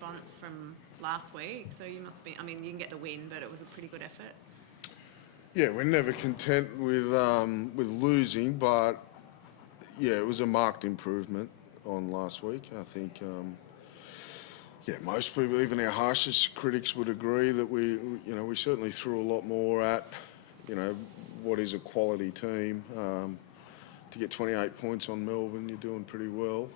response from last week. So you must be, I mean, you can get the win, but it was a pretty good effort. Yeah, we're never content with losing, but yeah, it was a marked improvement on last week. I think, most people, even our harshest critics, would agree that we certainly threw a lot more at, what is a quality team. To get 28 points on Melbourne, you're doing pretty well.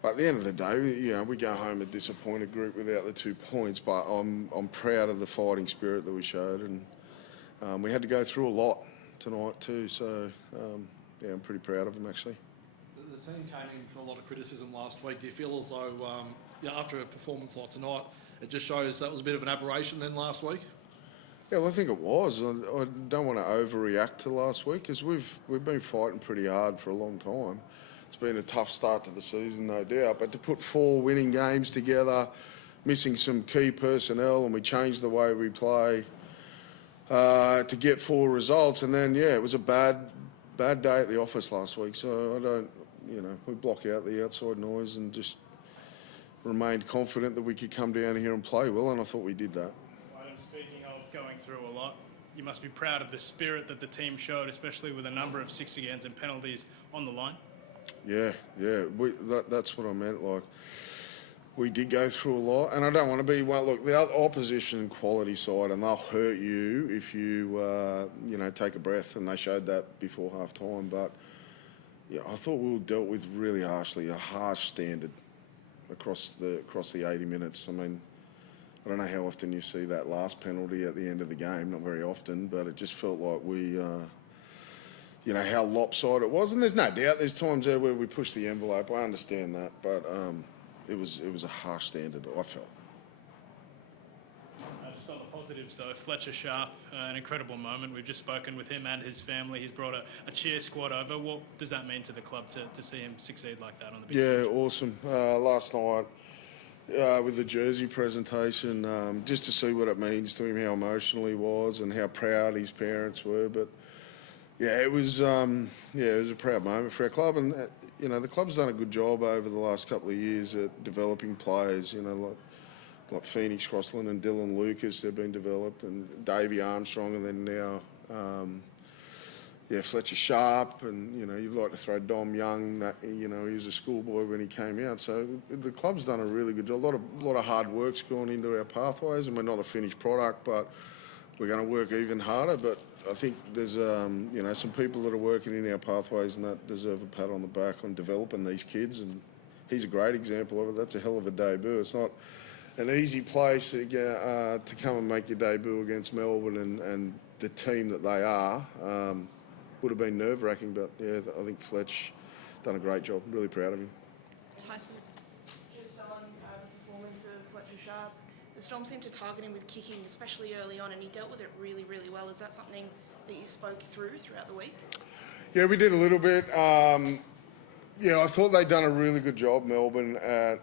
But at the end of the day, we go home a disappointed group without the 2 points. But I'm proud of the fighting spirit that we showed, and we had to go through a lot tonight too. So I'm pretty proud of them actually. The team came in for a lot of criticism last week. Do you feel as though, after a performance like tonight, it just shows that was a bit of an aberration then last week? Yeah, well, I think it was. I don't want to overreact to last week because we've been fighting pretty hard for a long time. It's been a tough start to the season, no doubt. But to put 4 winning games together, missing some key personnel, and we changed the way we play to get 4 results. And then, it was a bad day at the office last week. So I don't, we block out the outside noise and just remained confident that we could come down here and play well. And I thought we did that. Speaking of going through a lot, you must be proud of the spirit that the team showed, especially with a number of 6-agains and penalties on the line. Yeah. That's what I meant. Like, we did go through a lot, and I don't want to be look, the opposition quality side, and they'll hurt you if you take a breath, and they showed that before half time. But I thought we were dealt with really harshly, a harsh standard across the 80 minutes. I mean, I don't know how often you see that last penalty at the end of the game, not very often, but it just felt like we, how lopsided it was. And there's no doubt there's times there where we push the envelope. I understand that, but it was a harsh standard, I felt. Just on the positives though, Fletcher Sharp, an incredible moment. We've just spoken with him and his family. He's brought a cheer squad over. What does that mean to the club to see him succeed like that on the big stage? Yeah, awesome. Last night, with the jersey presentation, just to see what it means to him, how emotional he was and how proud his parents were. But it was a proud moment for our club, and the club's done a good job over the last couple of years at developing players. Like Phoenix Crossland and Dylan Lucas, they've been developed, and Davey Armstrong, and then now. Fletcher Sharp, and you'd like to throw Dom Young. He was a schoolboy when he came out. So the club's done a really good job. A lot of hard work's gone into our pathways, and we're not a finished product, but we're going to work even harder. But I think there's some people that are working in our pathways and that deserve a pat on the back on developing these kids, and he's a great example of it. That's a hell of a debut. It's not an easy place to come and make your debut against Melbourne and the team that they are. Would have been nerve-wracking, but I think Fletch done a great job. I'm really proud of him. Tyson? Just on the performance of Fletcher Sharp, the Storm seemed to target him with kicking, especially early on, and he dealt with it really, really well. Is that something that you spoke throughout the week? Yeah, we did a little bit. I thought they'd done a really good job, Melbourne, at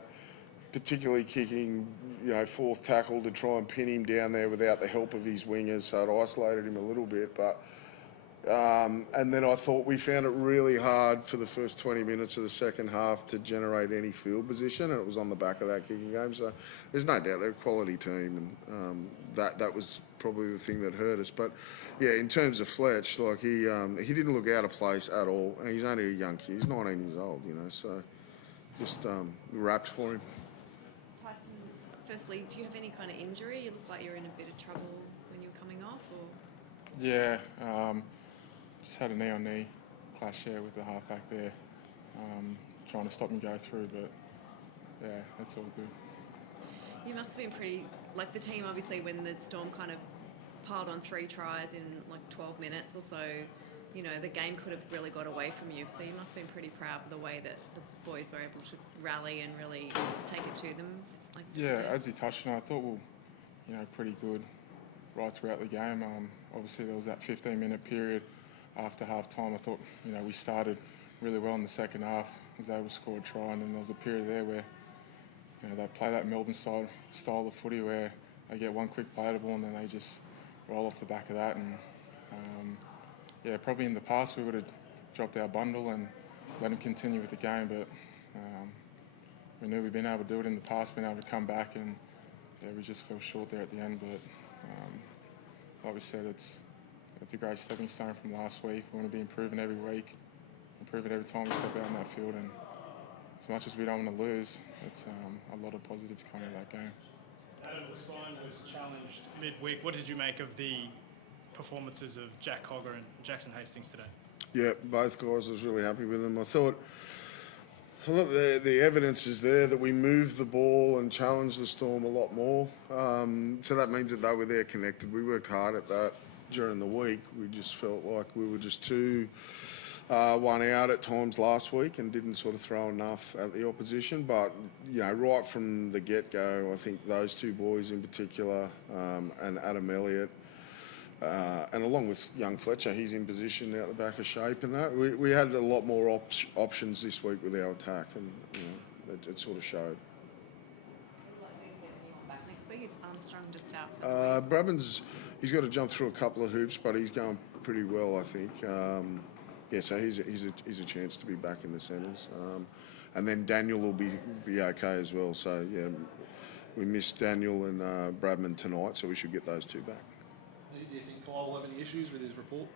particularly kicking, fourth tackle to try and pin him down there without the help of his wingers, so it isolated him a little bit, but and then I thought we found it really hard for the first 20 minutes of the second half to generate any field position, and it was on the back of that kicking game. So there's no doubt they're a quality team, and that was probably the thing that hurt us. But in terms of Fletch, like he didn't look out of place at all, and he's only a young kid. He's 19 years old, so just wrapped for him. Tyson, firstly, do you have any kind of injury? You look like you're in a bit of trouble when you were coming off, or? Yeah. Just had a knee-on-knee clash with the halfback there, trying to stop him go through, but it's all good. You must have been pretty, the team obviously when the Storm kind of piled on 3 tries in 12 minutes or so, the game could have really got away from you. So you must have been pretty proud of the way that the boys were able to rally and really take it to them. As you touched on, I thought we were, pretty good right throughout the game. Obviously there was that 15-minute period after half-time. I thought, we started really well in the second half. Was able to score a try, and then there was a period there where, they play that Melbourne style of footy where they get one quick play at the ball and then they just roll off the back of that. And probably in the past we would have dropped our bundle and let them continue with the game, but we knew we'd been able to do it in the past, been able to come back, and yeah, we just fell short there at the end. But like we said, it's a great stepping stone from last week. We want to be improving every week, improving every time we step out on that field. And as much as we don't want to lose, it's a lot of positives coming out of that game. Adam, the spine was challenged midweek. What did you make of the performances of Jack Hogger and Jackson Hastings today? Yeah, both guys, I was really happy with them. I thought the evidence is there that we moved the ball and challenged the Storm a lot more. So that means that they were there connected. We worked hard at that during the week. We just felt like we were just too one out at times last week and didn't sort of throw enough at the opposition. But, you know, right from the get-go, I think those two boys in particular and Adam Elliott, and along with young Fletcher, he's in position out the back of shape and that. We had a lot more options this week with our attack, and you know, it sort of showed. Back next week is Armstrong just out. Brabham's, he's got to jump through a couple of hoops, but he's going pretty well, I think. Yeah, so he's a chance to be back in the centres. And then Daniel will be okay as well. So, yeah, we missed Daniel and Bradman tonight, so we should get those two back. Do you think Kyle will have any issues with his report?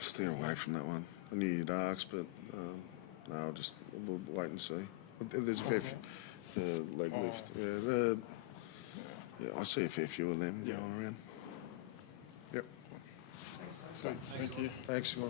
Steer away from that one. I knew you'd ask, but no, we'll wait and see. There's a fair the leg lift. Yeah, I see a fair few of them going around. Yep. Thank you. Thanks.